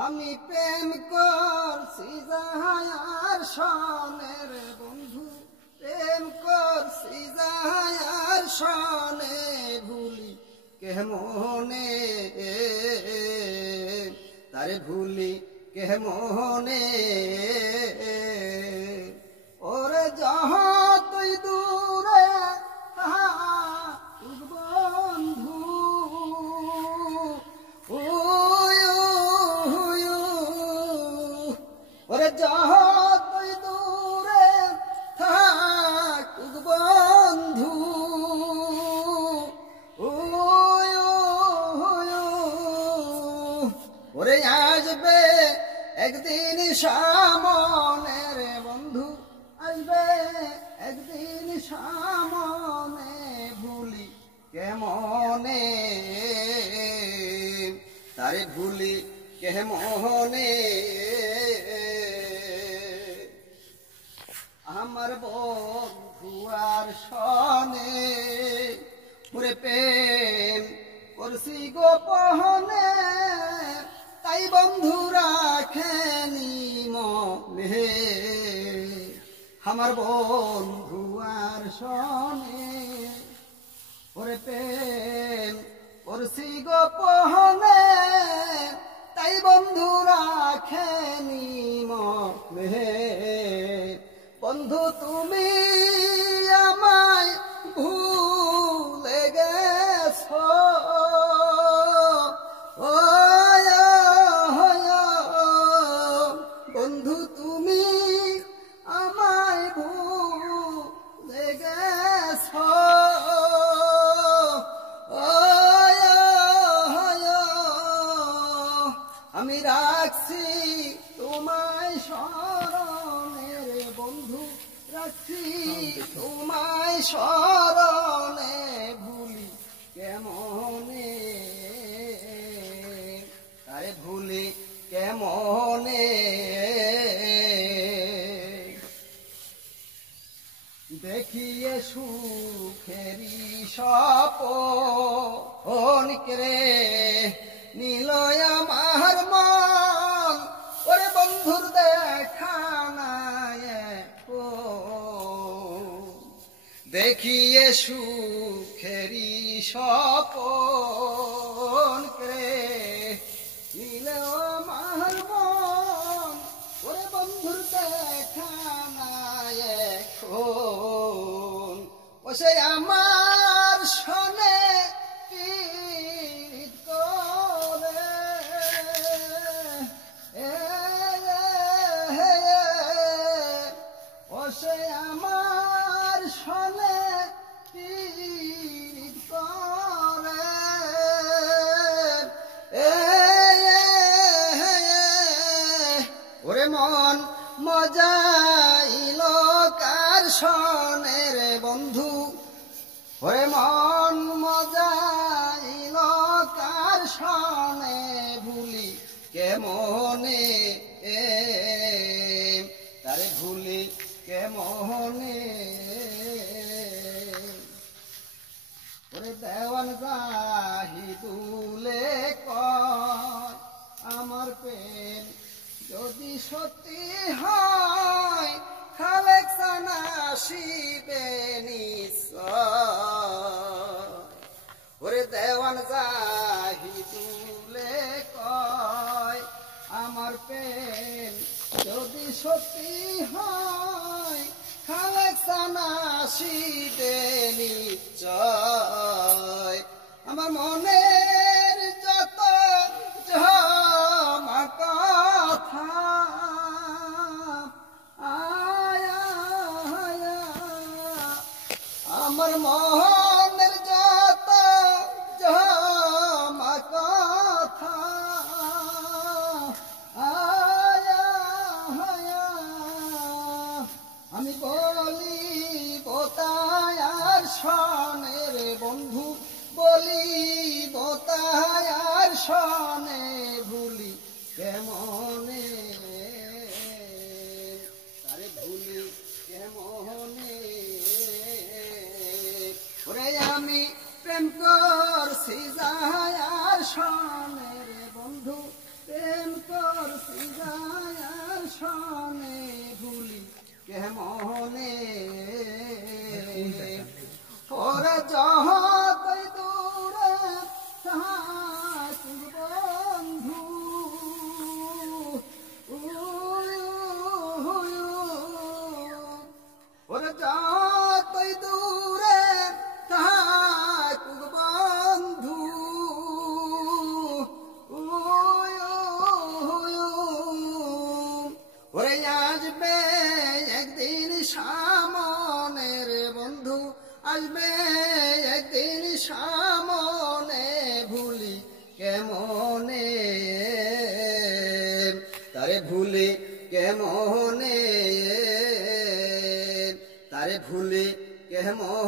আমি প্রেম করছি যাহার সনে রে বন্ধু, প্রেম করছি যাহার সনে, ভুলি কেমনে তারে ভুলি কেমনে। ওরে যাহা তুই দূরে বন্ধু, ওরে যাহা তুই দূরে থাকুক বন্ধু, ওরে আসবে একদিন সামনে রে বন্ধু, আসবে একদিন সামনে, ভুলি কেমনে তারে ভুলি কেমনে। আমার বন্ধু আর সনে ওরে প্রেম করছি গোপনে, তাই বন্ধু রাখেনি মনে। আমার বন্ধু আর সনে ওরে প্রেম করছি গোপনে, তাই বন্ধু রাখেনি মনে। বন্ধু তুমি আমায় ভুলে গেছো, বন্ধু তুমি আমায় ভুলে গেছো, আমি রাখছি তোমায় স্মরণে রে বন্ধু, রাখছি তোমায় স্মরণে, ভুলি কেমনে তারে ভুলি কেমনে। দেখিয়ে সুখেরি স্বপন রে নিলয় আমার মন, ওরে বন্ধুর দেখা নাই দেখিয়ে সুখেরি স্বপন রে নিলয় আমার মন, ওরে বন্ধুর দেখা নাই এখন। ও সে আমার সনে সে আমার সনে করে, ওরে মন মজাইল কার সনে রে বন্ধু, ওরে মন মজাইল কার সনে, ভুলি কেমনে তারে ভুলি কেমনে। ওরে দেওয়ান জাহিদুলে কয় আমার প্রেম যদি সত্যি হয়, খালেক সানা আসিবে নিশ্চয়। ওরে দেওয়ান জাহিদুলে কয় আমার প্রেম যদি সত্যি হয়, খালেক সানা আসিবে নিশ্চয়। আমার মনের যত জমা কথা আমার মনের যত জমা কথা আমি বলি বোতায়ার সনে রে বন্ধু, বলি বোতায়ার সনে, ভুলি কেমনে তারে ভুলি কেমনে। ওরে আমি প্রেম করছি যাহার সনে রে বন্ধু, প্রেম কর এমন